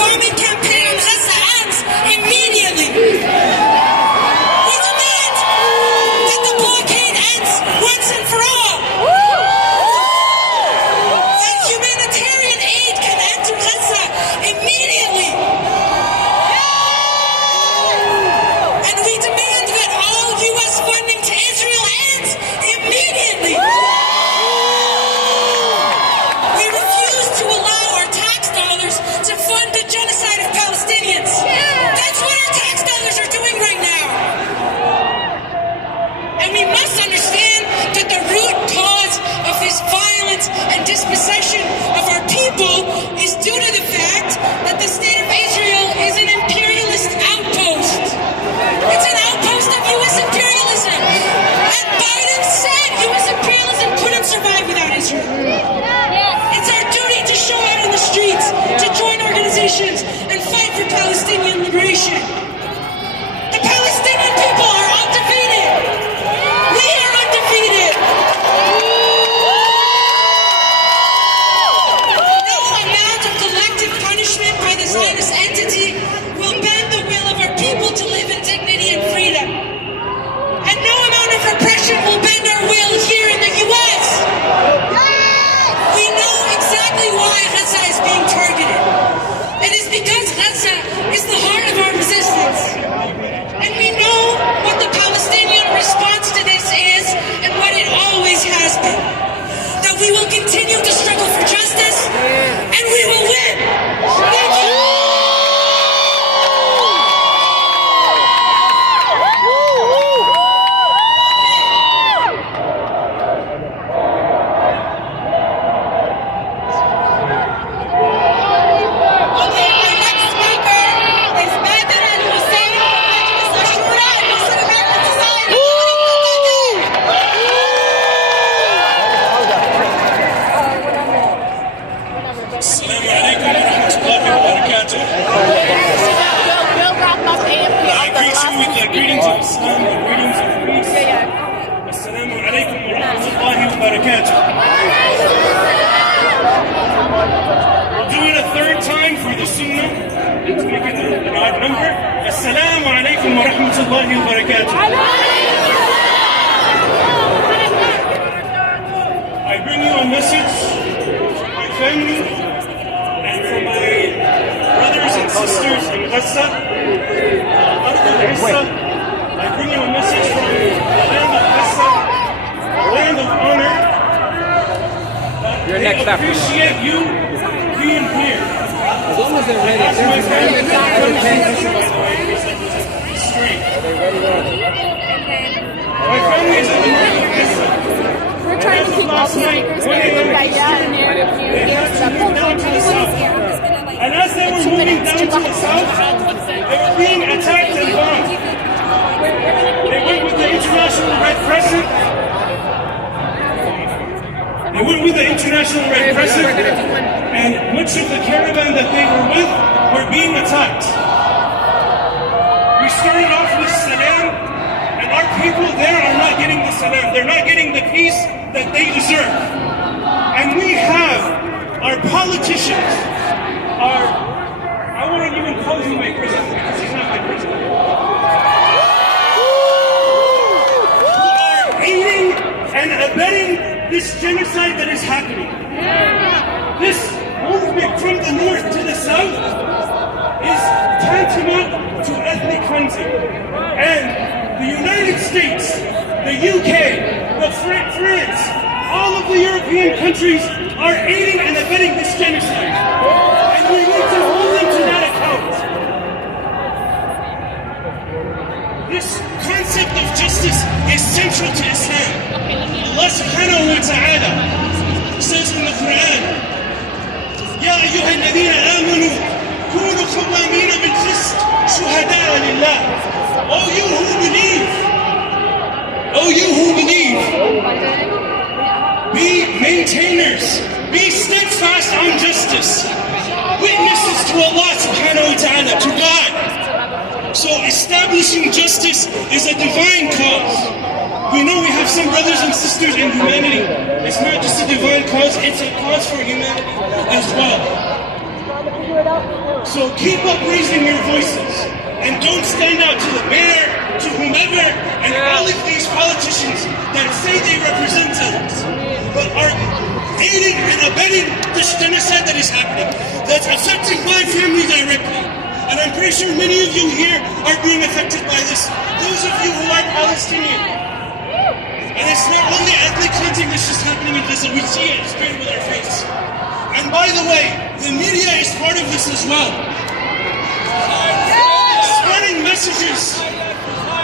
bombing campaign on Gaza ends immediately. We demand that the blockade ends once and for all. That humanitarian aid can enter Gaza immediately. And we demand that all U.S. funding to Israel ends immediately. We refuse to allow our tax dollars to fund the genocide of Palestinians. That's what our tax dollars are doing right now. And we must understand that the root cause of this violence and dispossession of our people is due to the fact that the state of Israel is an imperialist outpost. It's an outpost of U.S. imperialism. And Biden said U.S. imperialism couldn't survive without Israel. It's our duty to show out in the streets, to join organizations, and fight for Palestinian liberation. The Palestinian people are undefeated. We are undefeated. No amount of collective punishment by the Zionist entity will bend the will of our people to live in dignity and freedom. And no amount of repression will bend our will here in the U.S. We know exactly why Gaza is being targeted. It is because Gaza is the heart of our resistance. And we know what the Palestinian response to this is and what it always has been. That we will continue to struggle for justice and we will win. Thank you. I bring you a message from my family and from my brothers and sisters in Gaza. I bring you a message from the land of Gaza, the land of honor. They appreciate you being here. As long as they're ready. My family is in the north of Gaza. We're trying to keep all the speakers right down there. And as they were moving down to the south, they were being attacked and bombed. They went with the International Red Crescent. And much of the caravan that they were with were being attacked. We started off with salam, and our people there are not getting the salam. They're not getting the peace that they deserve. And we have our politicians, I wouldn't even call him my president because he's not my president, who are aiding and abetting this genocide that is happening. This movement from the north to the south is tantamount to ethnic cleansing. And the United States, the UK, France, all of the European countries are aiding and abetting this genocide. And we need to hold them to that account. This concept of justice is central to Islam. Allah subhanahu wa ta'ala says in the Quran, يا أيها الذين آمنوا كونوا قوامين بالقسط شهداء لله. Oh you who believe, be maintainers, be steadfast on justice, witnesses to Allah subhanahu wa ta'ala, to God. So establishing justice is a divine cause. We know we have some brothers and sisters in humanity. It's not just a divine cause, it's a cause for humanity as well. So keep up raising your voices and don't stand out to the mayor, to whomever, and all of these politicians that say they represent us, but are aiding and abetting this genocide that is happening, that's affecting my family directly. And I'm pretty sure many of you here are being affected by this. Those of you who are Palestinian. And it's not only ethnic cleansing that's just happening in Gaza, we see it straight with our face. And by the way, the media is part of this as well. Spreading messages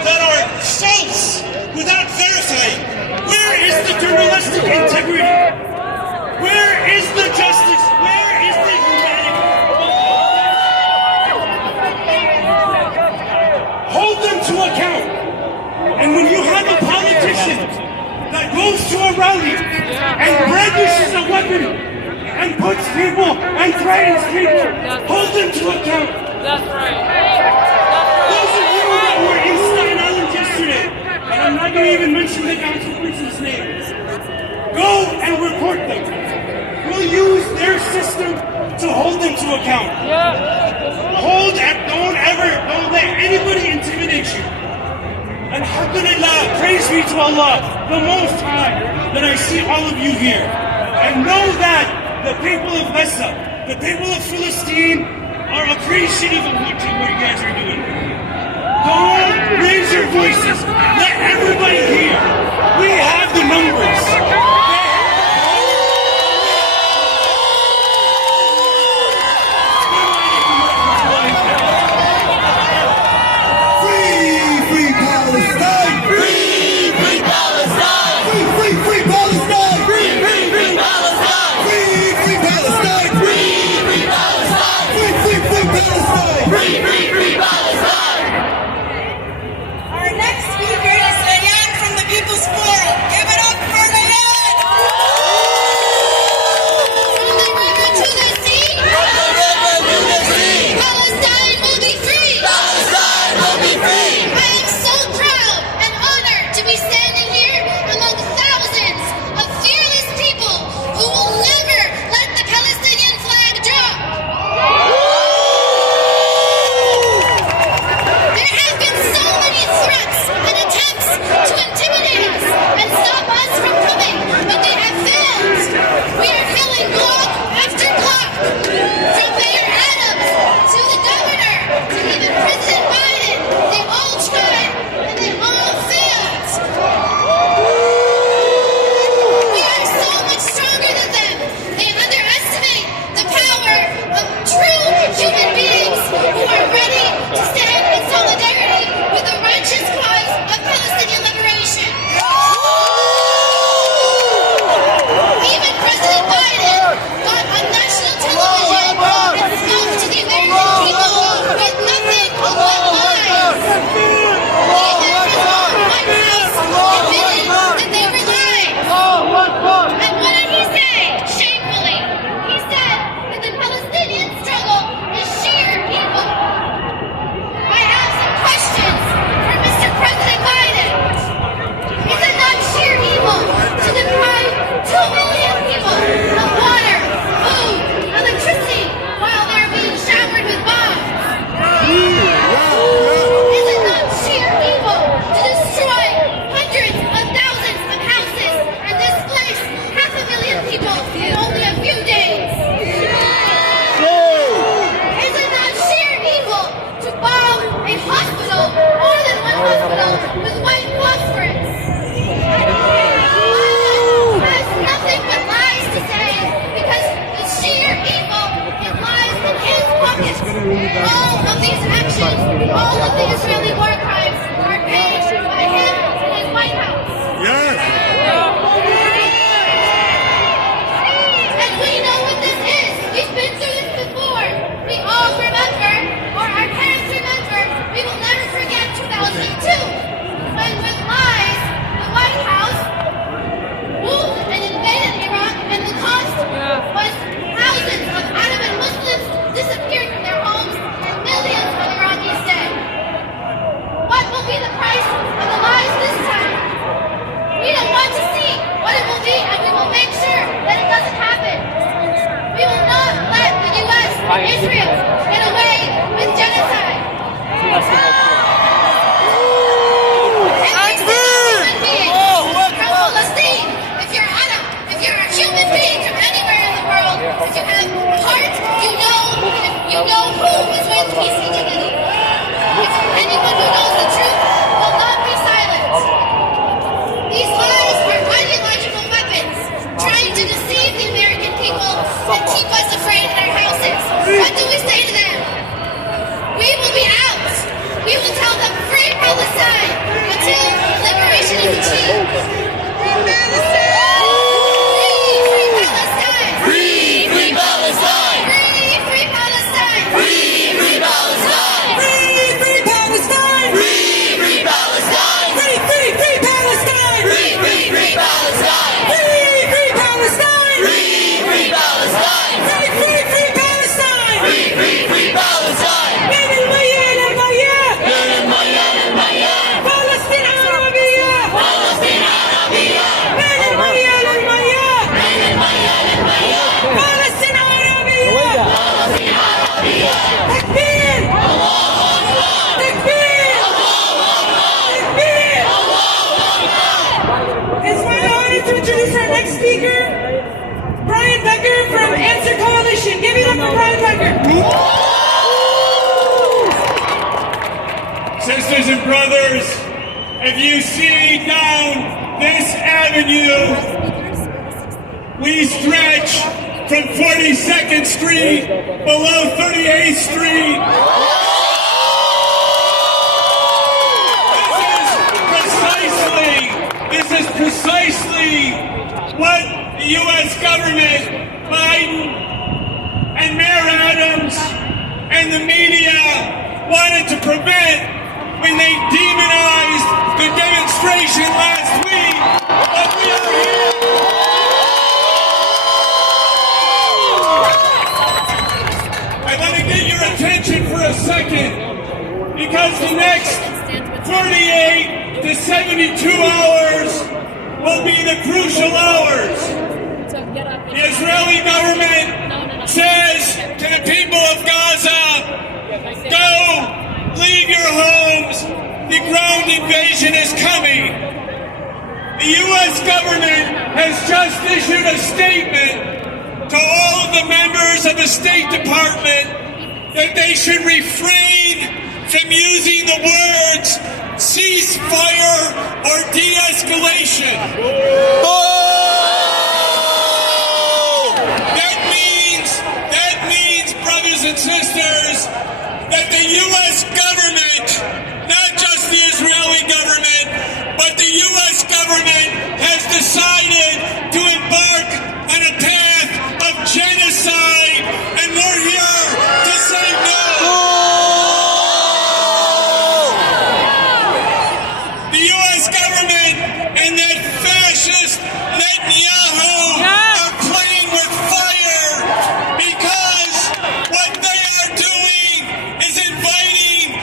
that are false without verifying. Where is the journalistic integrity? Where is the justice? Where is the humanity? Hold them to account. And when you have a politician that goes to a rally and brandishes a weapon and puts people and threatens people, hold them to account. That's right. Those of you that were in Staten Island yesterday, and I'm not going to even mention the consequences' names, go and report them. We'll use their system to hold them to account. Hold and don't let anybody intimidate you. And alhamdulillah, praise be to Allah, the Most High, that I see all of you here. And know that the people of Gaza, the people of Palestine are appreciative of what you guys are doing. Don't raise your voices. Let everybody hear. We have the numbers. Our next speaker is Rayan from the People's Forum. Give it up for Rayan! From the river to the sea, Palestine will be free! Palestine will be free! I am so proud and honored to be standing here among thousands of fearless people who will never let the Palestinian flag drop. There have been so many threats and attempts to intimidate us and stop us from coming, but they have failed. We are feeling block after block, from Mayor Adams to the governor to even President Biden. They all tried and they all failed. We are so much stronger than them. They underestimate the power of true human beings who are ready to stand in solidarity with the righteous cause of Palestinian liberation. Even President Biden got on national television and spoke to the American people with nothing but lies. Even President White House admitted that they were lying. And what did he say? Shamefully, he said that the Palestinian struggle is sheer evil. I have some questions for Mr. President Biden. Is it not sheer evil to deprive 2 million people of water, food, electricity while they're being showered with bombs? Is it not sheer evil to destroy hundreds of thousands of houses and displace 500,000 people in only a few days? Is it not sheer evil to bomb a hospital, more than one hospital, with white phosphorus? Biden has nothing but lies to say because the sheer evil, it lies in his pockets. All of these actions, all of the Israeli war crimes are paid by him and his White House. And we know what this is. We've been through this before. We all remember, or our parents remember, we will never forget 2002. When with lies, the White House moved and invaded Iraq, and the cost was thousands of Arab and Muslims disappeared from their homes and millions of Iraqis dead. What will be the price of the lies this time? We don't want to see what it will be, and we will make sure that it doesn't happen. We will not let the U.S. and Israel get away we say to them? We will be out. We will tell them free Palestine until liberation is achieved. Free Palestine! Free Palestine! Free, free Palestine! Free Palestine! Free, free Palestine! Free Palestine! Free Palestine! Free Palestine! Free, free Palestine! Free Palestine! Free Palestine! Free Palestine! Free Palestine! من المياه للمياه من المياه للمياه فلسطين عربية فلسطين عربية من المياه للمياه من المياه للمياه فلسطين عربية فلسطين عربية تكبير تكبير تكبير It's my honor to introduce our next speaker, Brian Becker from Answer Coalition. Give it up for Brian Becker. Sisters and brothers, if you see down this avenue, we stretch from 42nd Street below 38th Street. This is precisely what the U.S. government, Biden, and Mayor Adams, and the media wanted to prevent when they demonized the demonstration last week. But we are here. I want to get your attention for a second, because the next 48 to 72 hours will be the crucial hours. The Israeli government says to the people of Gaza, go, leave your homes, the ground invasion is coming. The U.S. government has just issued a statement to all of the members of the State Department that they should refrain from using the words ceasefire or de-escalation. That means, brothers and sisters, that the U.S. government, not just the Israeli government, but the U.S. government has decided to embark on a path of genocide, and we're here to say no. The U.S. government and that fascist Netanyahu are playing with fire, because what they are doing is inviting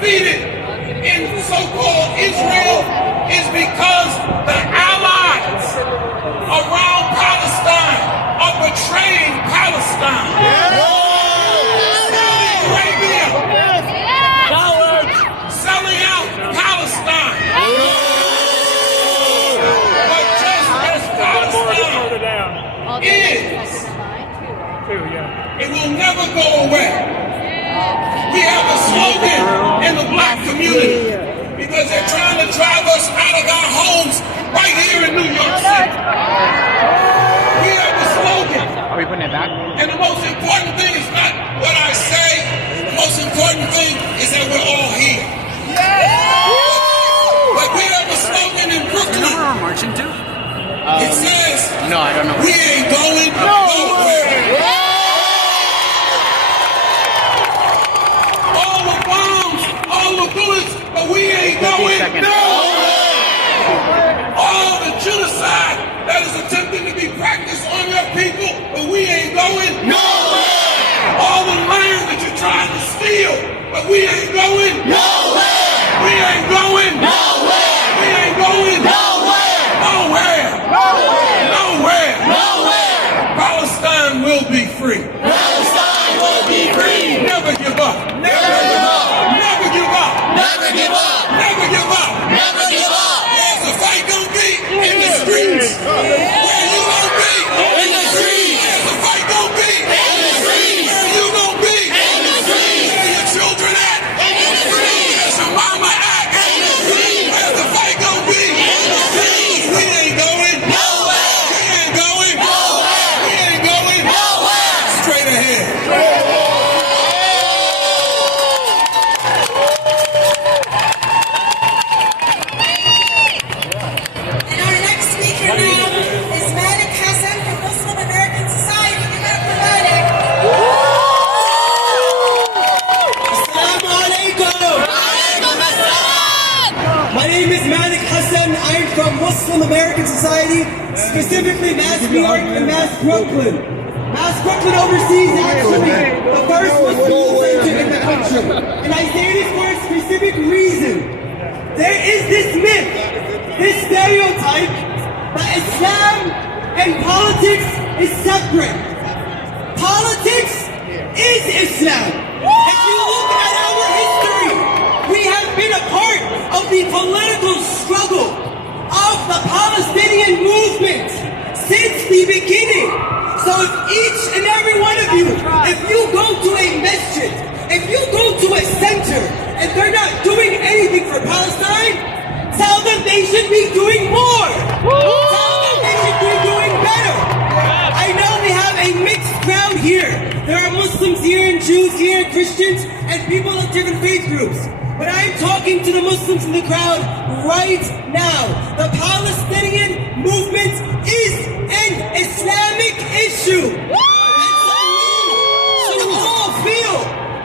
defeated in so-called Israel is because the allies around Palestine are betraying Palestine. Saudi Arabia selling out Palestine. But just as Palestine is, it will never go away. We have a slogan in the black community because they're trying to drive us out of our homes right here in New York City. We have a slogan. Are we putting it back? And the most important thing is not what I say. The most important thing is that we're all here. But we have a slogan in Brooklyn. Marching too? It says, No, I don't know. we ain't going nowhere. All the bombs, all the bullets, but we ain't going nowhere. All the genocide that is attempting to be practiced on your people, but we ain't going nowhere. All the land that you're trying to steal, but we ain't going nowhere. We ain't going nowhere. We ain't going nowhere. Nowhere. Nowhere. Nowhere. Nowhere. Palestine will be free. Palestine will be free. Never give up. Never give up. Never give up. Never give up. Never give up. Never give up. Where's the fight gonna be? In the streets. Where you gonna be? In the streets. Where's the fight gonna be? In the streets. Where you gonna be? In the streets. Where your children at? In the streets. Where's your mama at? In the streets. Where's the fight gonna be? In the streets. We ain't going Nowhere. We ain't going Nowhere. We ain't going Nowhere. Straight ahead. And our next speaker now is Malik Hassan from Muslim American Society. Give it up for Malik. Assalamu alaikum. My name is Malik Hassan. I'm from Muslim American Society, specifically Mass New York and Mass Brooklyn. Mass Brooklyn oversees actually the first Muslim center in the country. And I say this for a specific reason. There is this myth, this stereotype that Islam and politics is separate. Politics is Islam. If you look at our history, we have been a part of the political struggle of the Palestinian movement since the beginning. So if each and every one of you, if you go to a masjid, if you go to a center, and they're not doing anything for Palestine, tell them they should be doing more. Tell them they should be doing better. I know we have a mixed crowd here. There are Muslims here and Jews here and Christians and people of different faith groups. But I'm talking to the Muslims in the crowd right now. The Palestinian movement is an Islamic issue. And so we should all feel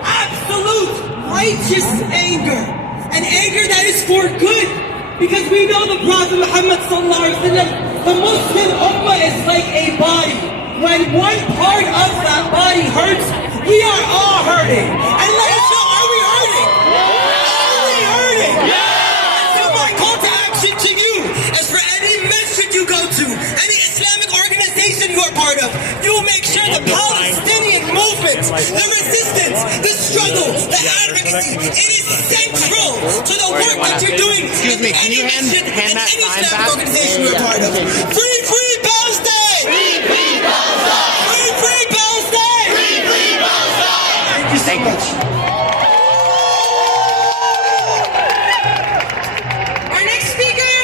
absolute righteous anger. An anger that is for good. Because we know the Prophet Muhammad sallallahu alaihi wasallam, the Muslim ummah is like a body. When one part of that body hurts, we are all hurting. And let us know, are we hurting? Are we hurting? So my call to action to you is for any masjid you go to, any Islamic organization you are part of, you make sure the Palestinian movement, the resistance, the struggle, the advocacy, it is central to the work that you're doing. Excuse me, can you hand that any sign Islamic back? organization you're part of. Free, free Palestine! Free, free Palestine. Free, free Palestine! Free, free Palestine. Thank you so much. Our next speaker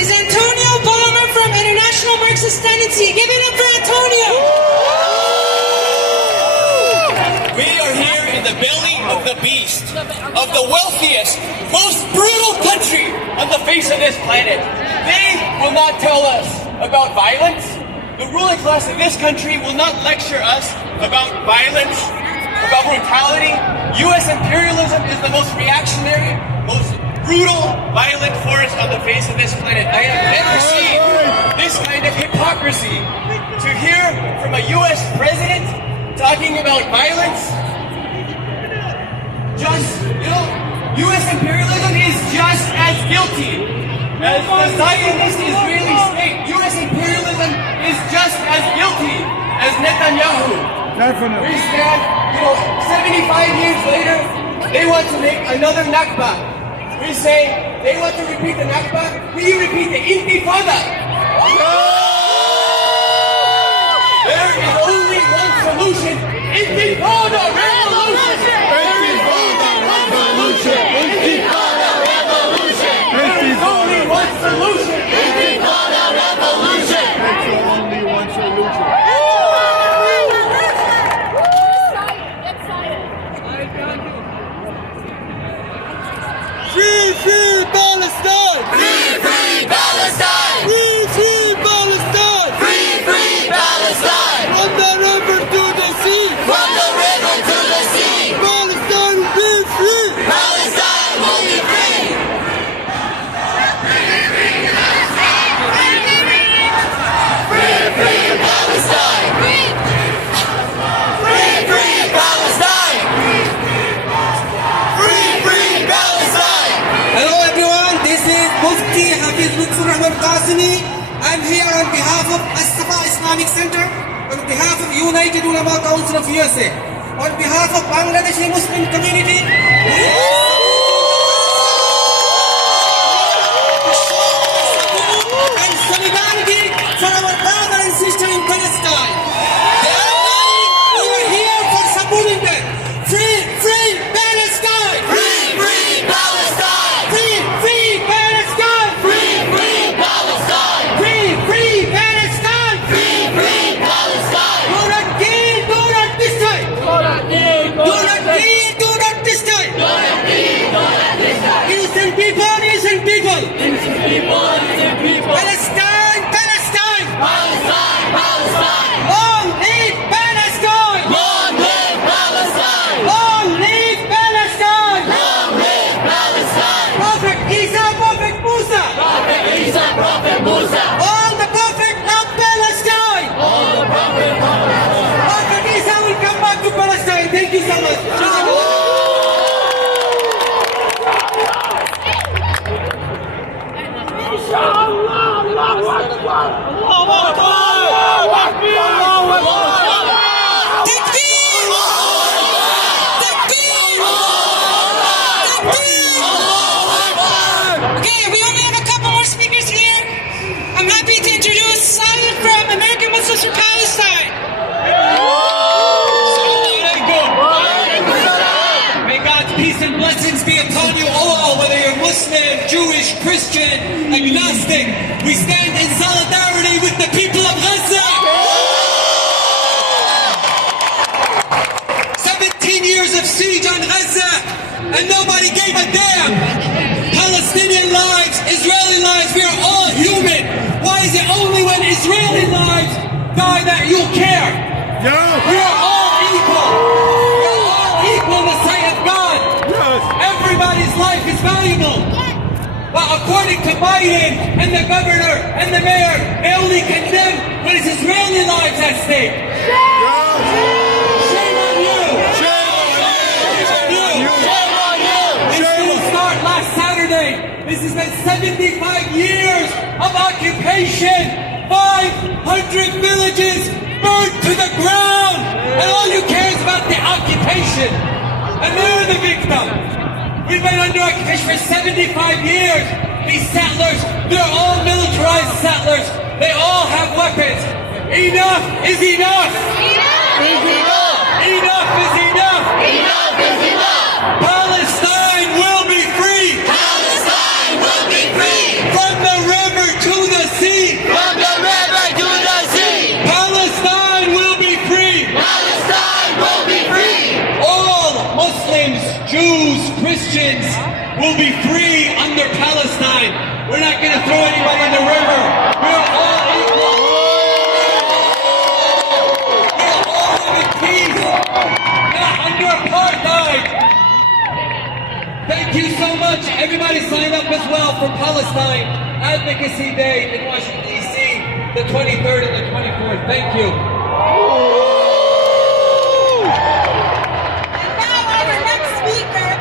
is Antonio Balmer from International Marxist Tendency. Give it up for Antonio. We are here in the belly of the beast, of the wealthiest, most brutal country on the face of this planet. They will not tell us about violence. The ruling class of this country will not lecture us about violence, about brutality. U.S. imperialism is the most reactionary, most brutal, violent force on the face of this planet. I have never seen this kind of hypocrisy. To hear from a U.S. president talking about violence, U.S. imperialism is just as guilty as the Zionist Israeli state. U.S. imperialism is just as guilty as Netanyahu. Definitely. We stand, 75 years later, they want to make another Nakba. We say they want to repeat the Nakba, we repeat the Intifada. There is only one solution. Intifada revolution! Intifada revolution! There is only one solution. Intifada revolution! There's only one solution. Free, free Palestine! Free, free Palestine! Free, free Palestine! Free, free Palestine! From the river to the sea! From the river to the sea! Palestine will be free! Palestine will be free! Free, free Palestine! Free, free Palestine! Free, free Palestine! Hello everyone, this is Mufti Hafiz Lutfur Ahmad Qasimi. I'm here on behalf of As-Safa Islamic Center, on behalf of United Ulama Council of USA, on behalf of Bangladeshi Muslim community. And solidarity for our brother and sister in Palestine. They are dying, we are here for supporting them. Free, free Palestine! Free, free Palestine! Free, free Palestine! Free, free Palestine! Free, free Palestine! Free, free Palestine! Do not kill, do not destroy! Do not kill, do not destroy! Innocent people, innocent people! Palestine, Palestine! Palestine! Palestine! Long live Palestine! Long live Palestine! Long live Palestine! Long live Palestine! Prophet Isa, Prophet Musa! Prophet Isa, Prophet Musa! All the prophets of Palestine! All the prophets of Palestine! Prophet Isa will come back to Palestine. Thank you so much. Okay, we only have a couple more speakers here. I'm happy to introduce Simon from American Muslims for Palestine. May God's peace and blessings be upon you all, whether you're Muslim, Jewish, Christian, agnostic. We stand in solidarity with the people of Gaza. 17 years of siege on Gaza, and nobody gave a damn. Palestinian lives, Israeli lives, we are all human. Why is it only when Israeli lives die that you care? We are all equal. We are all equal in the sight of God. Everybody's life is valuable. But according to Biden and the governor and the mayor, they only condemn when it's Israeli lives at stake. Shame on you. Last Saturday, this has been 75 years of occupation, 500 villages burned to the ground, and all you care is about the occupation, and they're the victim. We've been under occupation for 75 years. These settlers, they're all militarized settlers. They all have weapons. Enough is enough. Enough is enough! Enough is enough. Enough is enough! Palestine will be free. Palestine will be free! From the river to the sea. From the river to the sea! Palestine will be free. Palestine will be free! All Muslims, Jews, Christians will be free under Palestine. We're not going to throw anybody in the river. We're all equal. We'll all live in peace, not under apartheid. Thank you so much. Everybody sign up as well for Palestine Advocacy Day in Washington, D.C., the 23rd and the 24th. Thank you. And now our next speaker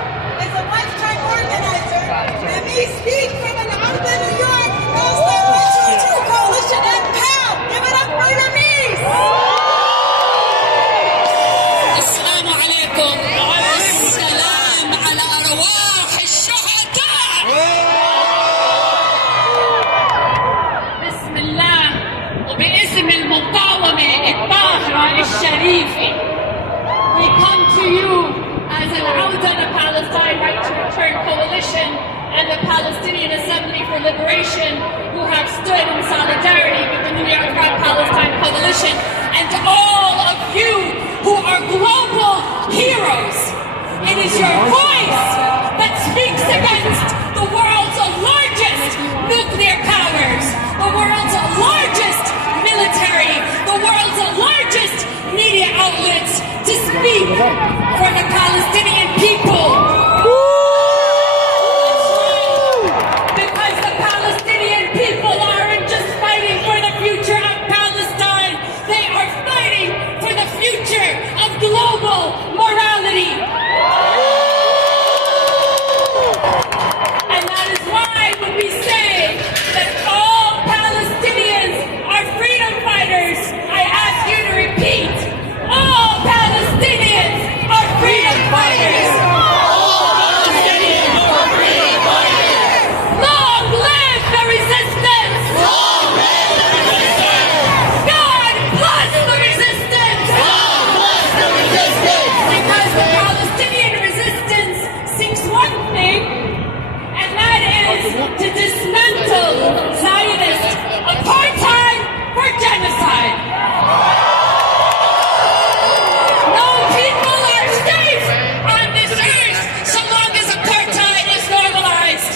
stood in solidarity with the New York Palestine Coalition, and to all of you who are global heroes. It is your voice that speaks against the world's largest nuclear powers, the world's largest military, the world's largest media outlets, to speak for the Palestinian people. Because the Palestinian people aren't just fighting for the future of Palestine, they are fighting for the future of global morality. And that is why when we say that all Palestinians are freedom fighters, I ask you to repeat, all Palestinians are freedom fighters. Long live the resistance! Long live the resistance! God bless the resistance! God bless the resistance! Because the Palestinian resistance seeks one thing, and that is to dismantle Zionist apartheid for genocide. No people are safe on this earth so long as apartheid is normalized.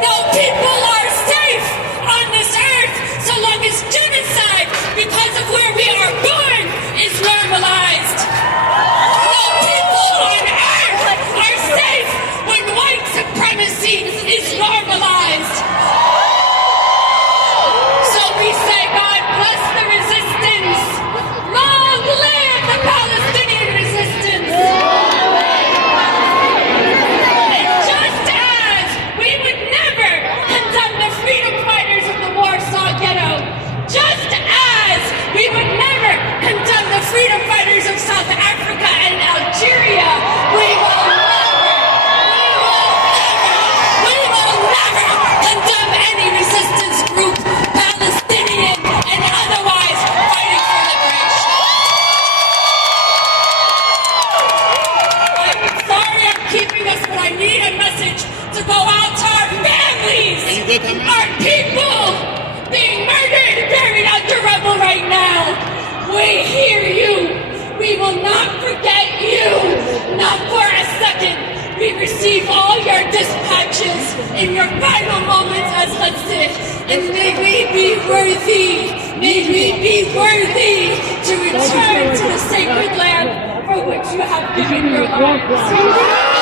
No people are safe on this earth so long as genocide, because of where we are born, is normalized. No people on earth are safe when white supremacy is normalized. So we say, God bless the resistance. Long live the Palestinian resistance. And just as we would never condemn the freedom fighters of the Warsaw Ghetto, just as we would never condemn the freedom fighters of South Africa and Algeria, we will never condemn any resistance group, Palestinian and otherwise, fighting for liberation. I'm sorry I'm keeping us, but I need a message to go out to our families, our people being murdered, buried under rubble right now. We hear you. We will not forget you, not for a second. We receive all your dispatches in your final moments as Hudson, and may we be worthy to return to the sacred land for which you have given your lives.